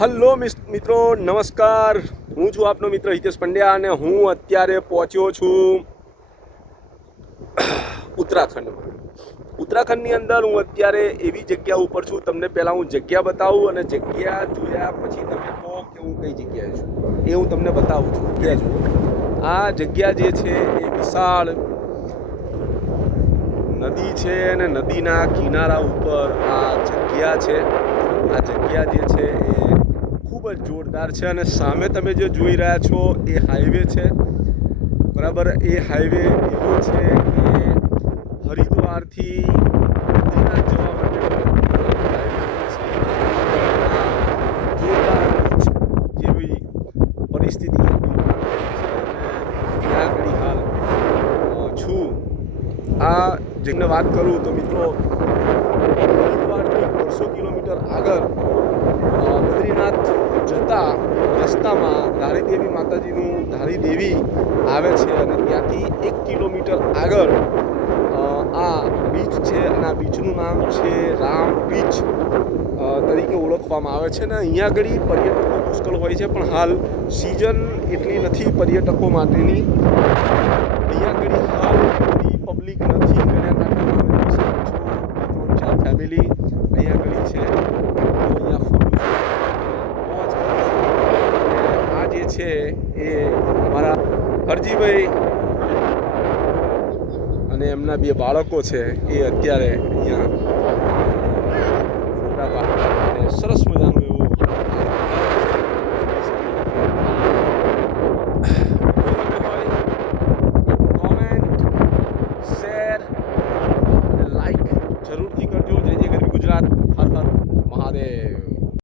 Hello મિત્રો, નમસ્કાર. હું છું આપનો મિત્ર હિતેશ પંડ્યા અને હું અત્યારે પહોંચ્યો છું ઉત્તરાખંડની અંદર. હું અત્યારે એવી જગ્યા ઉપર છું. તમને પહેલાં હું જગ્યા બતાવું અને જગ્યા જોયા પછી તમે કહો કે હું કઈ જગ્યાએ છું એ હું તમને બતાવું છું. જગ્યા જુઓ, આ જગ્યા જે છે એ વિશાળ નદી છે અને નદીના કિનારા ઉપર આ જગ્યા છે. આ જગ્યા જે છે એ ખૂબ જ જોરદાર છે અને સામે તમે જે જોઈ રહ્યા છો એ હાઈવે છે, બરાબર. એ હાઈવે એવો છે કે હરિદ્વારથી બદ્રીનાથ જવા માટે જોરદાર જેવી પરિસ્થિતિ ત્યાં આગળ હાલ છું. આ જેને વાત કરું તો મિત્રો, હરિદ્વારથી 150 કિલોમીટર આગળ બદ્રીનાથ જતા રસ્તામાં ધારીદેવી માતાજીનું ધારીદેવી આવે છે અને ત્યાંથી 1 કિલોમીટર આગળ આ બીચ છે અને આ બીચનું નામ છે રામ બીચ તરીકે ઓળખવામાં આવે છે. ને અહીંયા આગળ પર્યટકો પુષ્કળ હોય છે, પણ હાલ સિઝન એટલી નથી પર્યટકો માટેની. અહીંયા આગળ હાલ એટલી પબ્લિક નથી. ગણ્યા ફેમિલી અહીંયા આગળ છે, અહીંયા ફરવું આ જે છે એ મારા હરજીભાઈ અને એમના 2 બાળકો છે એ અત્યારે અહીંયા ફોટા પાડે સરસ મજા